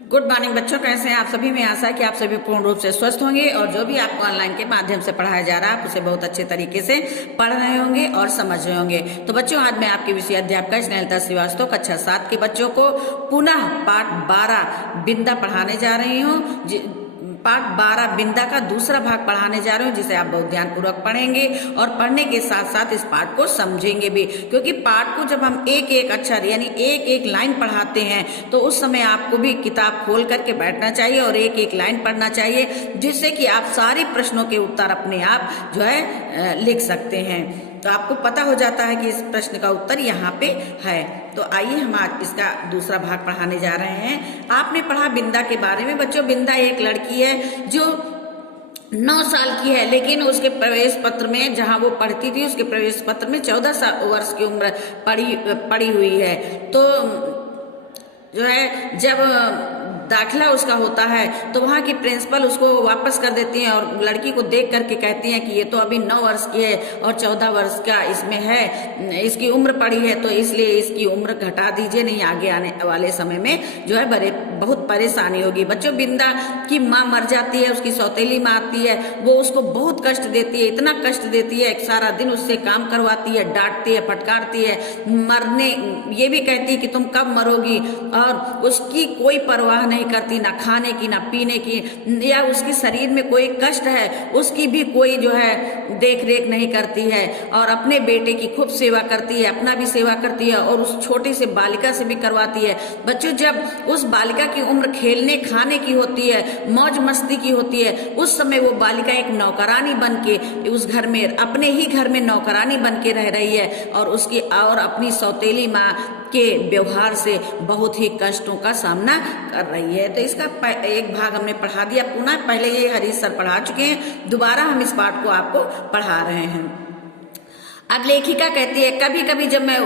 Good morning बच्चों, कैसे हैं आप सभी। मैं आशा है कि आप सभी पूर्ण रूप से स्वस्थ होंगे और जो भी आपको ऑनलाइन के माध्यम से पढ़ाया जा रहा है आप उसे बहुत अच्छे तरीके से पढ़ रहे होंगे और समझ रहे होंगे। तो बच्चों, आज मैं आपकी विषय अध्यापिका स्नेहलता श्रीवास्तव कक्षा 7 के बच्चों को पुनः पाठ 12 बिंदा पढ़ाने जा रही हूँ। पाठ 12 बिंदा का दूसरा भाग पढ़ाने जा रहे हूँ, जिसे आप बहुत ध्यानपूर्वक पढ़ेंगे और पढ़ने के साथ साथ इस पाठ को समझेंगे भी, क्योंकि पाठ को जब हम एक एक अक्षर यानी एक एक लाइन पढ़ाते हैं तो उस समय आपको भी किताब खोल करके बैठना चाहिए और एक एक लाइन पढ़ना चाहिए, जिससे कि आप सारे प्रश्नों के उत्तर अपने आप जो है लिख सकते हैं। तो आपको पता हो जाता है कि इस प्रश्न का उत्तर यहाँ पे है। तो आइए हम आज इसका दूसरा भाग पढ़ाने जा रहे हैं। आपने पढ़ा बिंदा के बारे में। बच्चों, बिंदा एक लड़की है जो 9 साल की है, लेकिन उसके प्रवेश पत्र में जहाँ वो पढ़ती थी उसके प्रवेश पत्र में 14 वर्ष की उम्र पड़ी हुई है। तो जो है जब दाखिला उसका होता है तो वहाँ की प्रिंसिपल उसको वापस कर देती हैं और लड़की को देख करके कहती हैं कि ये तो अभी 9 वर्ष की है और 14 वर्ष का इसमें है, इसकी उम्र पड़ी है, तो इसलिए इसकी उम्र घटा दीजिए, नहीं आगे आने वाले समय में जो है बहुत परेशानी होगी। बच्चों, बिंदा की माँ मर जाती है, उसकी सौतेली माँ आती है, वो उसको बहुत कष्ट देती है, इतना कष्ट देती है, सारा दिन उससे काम करवाती है, डांटती है, फटकारती है, मरने ये भी कहती है कि तुम कब मरोगी, और उसकी कोई परवाह नहीं करती, ना खाने की ना पीने की, या उसके शरीर में कोई कष्ट है उसकी भी कोई जो है देख रेख नहीं करती है, और अपने बेटे की खूब सेवा करती है, अपना भी सेवा करती है और उस छोटी से बालिका से भी करवाती है। बच्चों, जब उस बालिका की उम्र खेलने खाने की होती है, मौज मस्ती की होती है, उस समय वो बालिका एक नौकरानी बन के उस घर में, अपने ही घर में नौकरानी बन के रह रही है और उसकी और अपनी सौतेली माँ के व्यवहार से बहुत ही कष्टों का सामना कर रही है। तो इसका एक भाग हमने पढ़ा दिया। पुनः पहले ये हरीश सर पढ़ा चुके हैं, दोबारा हम इस पाठ को आपको पढ़ा रहे हैं। अब लेखिका कहती है, कभी कभी जब मैं,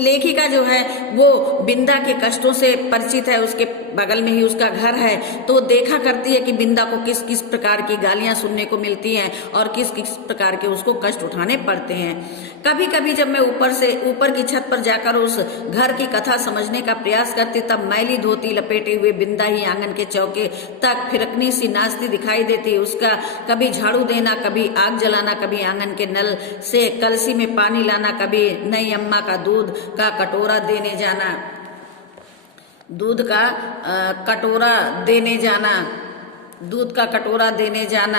लेखिका जो है वो बिंदा के कष्टों से परिचित है, उसके बगल में ही उसका घर है, तो वो देखा करती है कि बिंदा को किस किस प्रकार की गालियां सुनने को मिलती हैं और किस किस प्रकार के उसको कष्ट उठाने पड़ते हैं। कभी कभी जब मैं ऊपर की छत पर जाकर उस घर की कथा समझने का प्रयास करती, तब मैली धोती लपेटे हुए बिंदा ही आंगन के चौके तक फिरकनी सी नाचती दिखाई देती। उसका कभी झाड़ू देना, कभी आग जलाना, कभी आंगन के नल से कलसी में पानी लाना, कभी नई अम्मा का दूध का कटोरा देने जाना, दूध का कटोरा देने जाना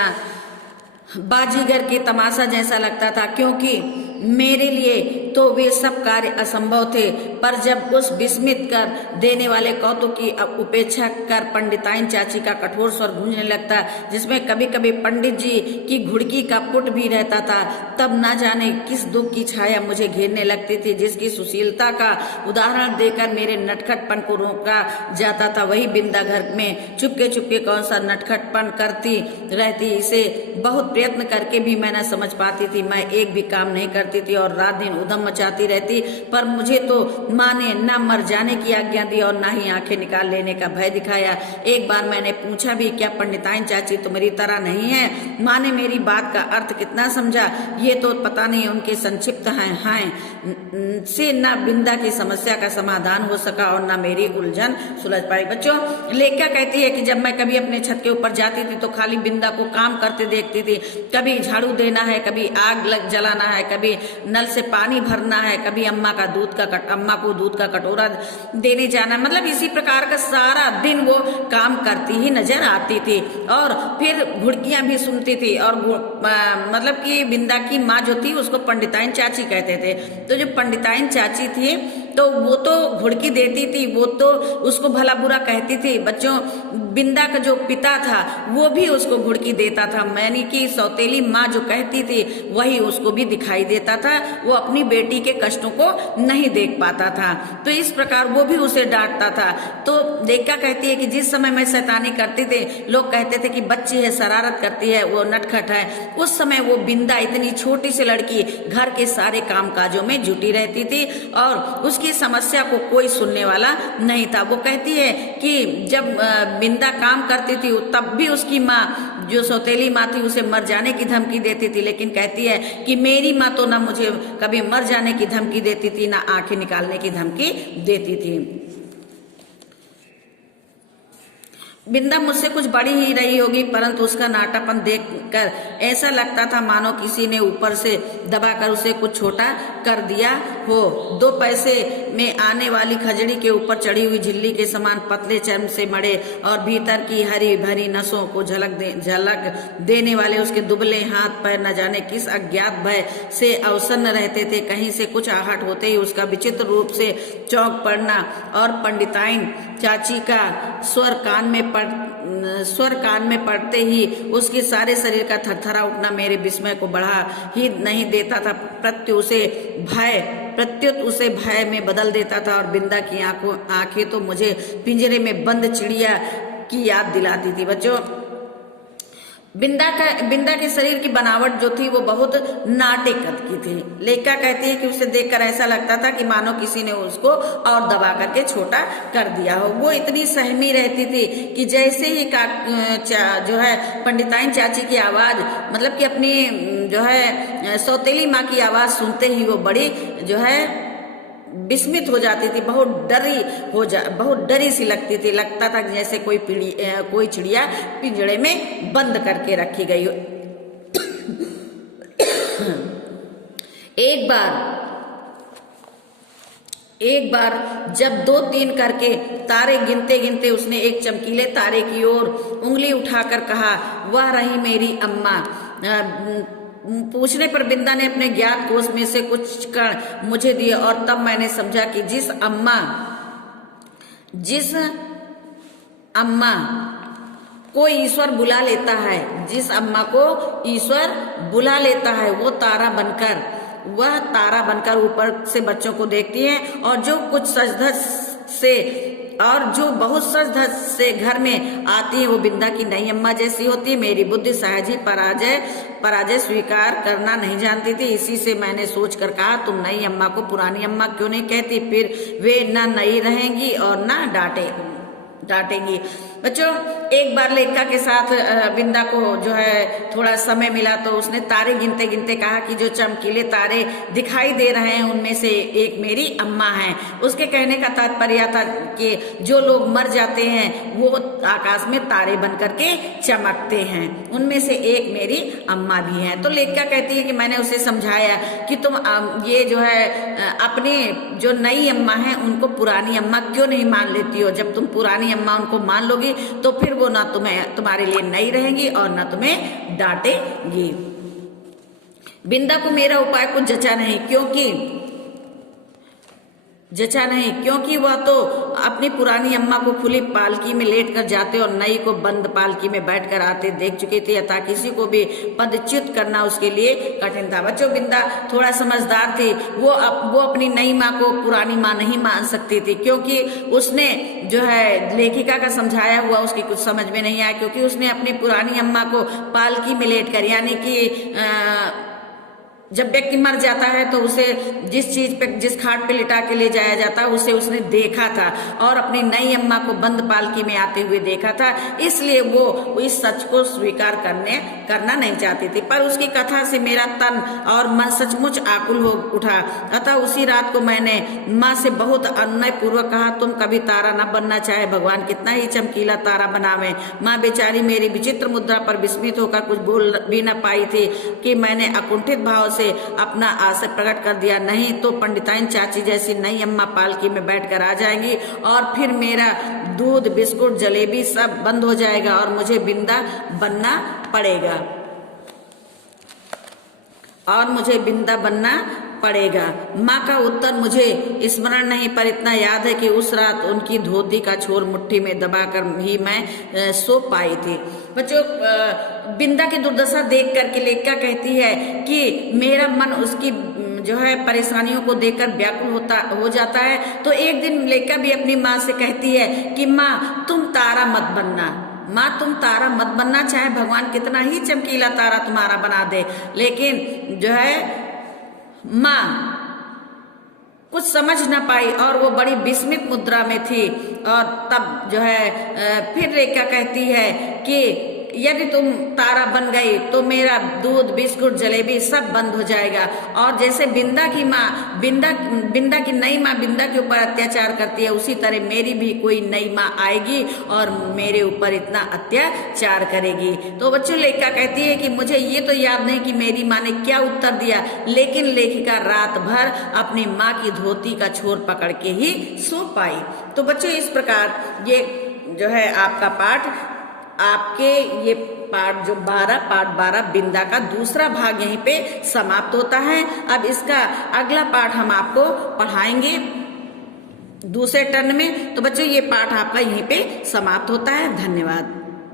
बाजीगर के तमाशा जैसा लगता था, क्योंकि मेरे लिए तो वे सब कार्य असंभव थे। पर जब उस विस्मित कर देने वाले कौतुक की उपेक्षा कर पंडिताइन चाची का कठोर स्वर गूंजने लगता, जिसमें कभी कभी पंडित जी की घुड़की का पुट भी रहता था, तब ना जाने किस दुख की छाया मुझे घेरने लगती थी, जिसकी सुशीलता का उदाहरण देकर मेरे नटखटपन को रोका जाता था। वही बिंदा घर में चुपके चुपके कौन सा नटखटपन करती रहती, इसे बहुत प्रयत्न करके भी मैं न समझ पाती थी। मैं एक भी काम नहीं करती थी और रात दिन उधम मचाती रहती, पर मुझे तो माँ ने न मर जाने की आज्ञा दी और ना ही आंखें निकाल लेने का भय दिखाया। एक बार मैंने पूछा भी, क्या पंडिताइन चाची तो मेरी तरह नहीं है? माँ ने मेरी बात का अर्थ कितना समझा ये तो पता नहीं, उनके संक्षिप्त हैं से न बिंदा की समस्या का समाधान हो सका और न मेरी उलझन सुलझ पाई। बच्चों, लेखिका कहती है कि जब मैं कभी अपने छत के ऊपर जाती थी तो खाली बिंदा को काम करते देखती थी। कभी झाड़ू देना है, कभी आग जलाना है, कभी नल से पानी भरना है, कभी अम्मा को दूध का कटोरा देने जाना, मतलब इसी प्रकार का सारा दिन वो काम करती ही नजर आती थी। और फिर घुड़कियां भी सुनती थी, और मतलब कि बिंदा की माँ जो थी उसको पंडिताइन चाची कहते थे। तो जो पंडिताइन चाची थी तो वो तो घुड़की देती थी, वो तो उसको भला बुरा कहती थी। बच्चों, बिंदा का जो पिता था वो भी उसको घुड़की देता था, यानी कि सौतेली माँ जो कहती थी वही उसको भी दिखाई देता था। वो अपनी बेटी के कष्टों को नहीं देख पाता था, तो इस प्रकार वो भी उसे डांटता था। तो लेखिका कहती है कि जिस समय मैं शैतानी करती थी, लोग कहते थे कि बच्ची है, शरारत करती है, वो नटखट है, उस समय वो बिंदा इतनी छोटी सी लड़की घर के सारे कामकाजों में जुटी रहती थी और उसकी समस्या को कोई सुनने वाला नहीं था। वो कहती है कि जब बिंदा काम करती थी तब भी उसकी माँ, जो सौतेली माँ थी, उसे मर जाने की धमकी देती थी, लेकिन कहती है कि मेरी माँ तो ना मुझे कभी मर जाने की धमकी देती थी, ना आंखें निकालने की धमकी देती थी। बिंदा मुझसे कुछ बड़ी ही रही होगी, परंतु उसका नाटापन देखकर ऐसा लगता था मानो किसी ने ऊपर से दबाकर उसे कुछ छोटा कर दिया हो। 2 पैसे में आने वाली खजड़ी के ऊपर चढ़ी हुई झिल्ली के समान पतले चर्म से मड़े और भीतर की हरी भरी नसों को झलक देने वाले उसके दुबले हाथ पैर न जाने किस अज्ञात भय से अवसन्न रहते थे। कहीं से कुछ आहट होते ही उसका विचित्र रूप से चौंक पड़ना और पंडिताइन चाची का स्वर कान में पड़ते ही उसके सारे शरीर का थरथरा उठना मेरे विस्मय को बढ़ा ही नहीं देता था, प्रत्युत उसे भय में बदल देता था। और बिंदा की आंखें तो मुझे पिंजरे में बंद चिड़िया की याद दिलाती थी। बच्चों, बिंदा के शरीर की बनावट जो थी वो बहुत नाटे कद की थी। लेखिका कहती है कि उसे देखकर ऐसा लगता था कि मानो किसी ने उसको और दबा करके छोटा कर दिया हो। वो इतनी सहमी रहती थी कि जैसे ही जो है पंडिताइन चाची की आवाज, मतलब कि अपनी जो है सौतेली माँ की आवाज सुनते ही वो बड़ी जो है विस्मित हो जाती थी, बहुत डरी सी लगती थी। लगता था जैसे कोई चिड़िया पिंजड़े में बंद करके रखी गई हो। एक बार जब 2-3 करके तारे गिनते गिनते उसने एक चमकीले तारे की ओर उंगली उठाकर कहा, वह रही मेरी अम्मा। पूछने पर बिंदा ने अपने ज्ञात कोष में से कुछ कण मुझे दिए और तब मैंने समझा कि जिस अम्मा को ईश्वर बुला लेता है, वो वह तारा बनकर ऊपर से बच्चों को देखती है और जो बहुत सज धज से घर में आती है वो बिंदा की नई अम्मा जैसी होती है। मेरी बुद्धि सहज ही पराजय स्वीकार करना नहीं जानती थी। इसी से मैंने सोच कर कहा, तुम नई अम्मा को पुरानी अम्मा क्यों नहीं कहती? फिर वे ना नई रहेंगी और ना डांटेंगी। बच्चों, एक बार लेखिका के साथ बिंदा को जो है थोड़ा समय मिला तो उसने तारे गिनते गिनते कहा कि जो चमकीले तारे दिखाई दे रहे हैं उनमें से एक मेरी अम्मा है। उसके कहने का तात्पर्य था कि जो लोग मर जाते हैं वो आकाश में तारे बन करके चमकते हैं, उनमें से एक मेरी अम्मा भी है। तो लेखिका कहती है कि मैंने उसे समझाया कि तुम ये जो है अपनी जो नई अम्मा है उनको पुरानी अम्मा क्यों नहीं मान लेती हो? जब तुम पुरानी अम्मा उनको मान लोगी तो फिर वो ना तुम्हारे लिए नई रहेंगी और ना तुम्हें डांटेंगी। बिंदा को मेरा उपाय कुछ जचा नहीं, क्योंकि वह तो अपनी पुरानी अम्मा को खुली पालकी में लेट कर जाते और नई को बंद पालकी में बैठकर आते देख चुकी थी, अतः किसी को भी पदच्युत करना उसके लिए कठिन था। बच्चों, बिंदा थोड़ा समझदार थी। वो अपनी नई माँ को पुरानी माँ नहीं मान सकती थी, क्योंकि उसने जो है लेखिका का समझाया हुआ उसकी कुछ समझ में नहीं आया, क्योंकि उसने अपनी पुरानी अम्मा को पालकी में लेट कर, यानी कि जब व्यक्ति मर जाता है तो उसे जिस खाट पे लिटा के ले जाया जाता है उसे उसने देखा था और अपनी नई अम्मा को बंद पालकी में आते हुए देखा था, इसलिए वो इस सच को स्वीकार करना नहीं चाहती थी। पर उसकी कथा से मेरा तन और मन सचमुच आकुल हो उठा। अतः उसी रात को मैंने माँ से बहुत अनुनय पूर्वक कहा, तुम कभी तारा न बनना, चाहे भगवान कितना ही चमकीला तारा बनावे। माँ बेचारी मेरी विचित्र मुद्रा पर विस्मित होकर कुछ बोल भी न पाई थी कि मैंने अकुंठित भाव से अपना आशय प्रकट कर दिया, नहीं तो पंडिताइन चाची जैसी नई अम्मा पालकी में बैठकर आ जाएंगी और फिर मेरा दूध बिस्कुट जलेबी सब बंद हो जाएगा और मुझे बिंदा बनना पड़ेगा। माँ का उत्तर मुझे स्मरण नहीं, पर इतना याद है कि उस रात उनकी धोती का छोर मुट्ठी में दबाकर ही मैं सो पाई थी। बच्चों, बिंदा की दुर्दशा देख करके लेखिका कहती है कि मेरा मन उसकी जो है परेशानियों को देखकर व्याकुल हो जाता है। तो एक दिन लेखिका भी अपनी माँ से कहती है कि माँ तुम तारा मत बनना, चाहे भगवान कितना ही चमकीला तारा तुम्हारा बना दे, लेकिन जो है माँ कुछ समझ न पाई और वो बड़ी विस्मित मुद्रा में थी। और तब जो है फिर लेखिका कहती है कि यदि तुम तारा बन गई तो मेरा दूध बिस्कुट जलेबी सब बंद हो जाएगा। और जैसे बिंदा की माँ बिंदा की नई माँ बिंदा के ऊपर अत्याचार करती है, उसी तरह मेरी भी कोई नई माँ आएगी और मेरे ऊपर इतना अत्याचार करेगी। तो बच्चों लेखिका कहती है कि मुझे ये तो याद नहीं कि मेरी माँ ने क्या उत्तर दिया, लेकिन लेखिका रात भर अपनी माँ की धोती का छोर पकड़ के ही सो पाई। तो बच्चों इस प्रकार ये जो है आपका पाठ, आपके ये पाठ जो पाठ 12 बिंदा का दूसरा भाग यहीं पे समाप्त होता है। अब इसका अगला पाठ हम आपको पढ़ाएंगे दूसरे टर्न में। तो बच्चों ये पाठ आपका यहीं पे समाप्त होता है। धन्यवाद।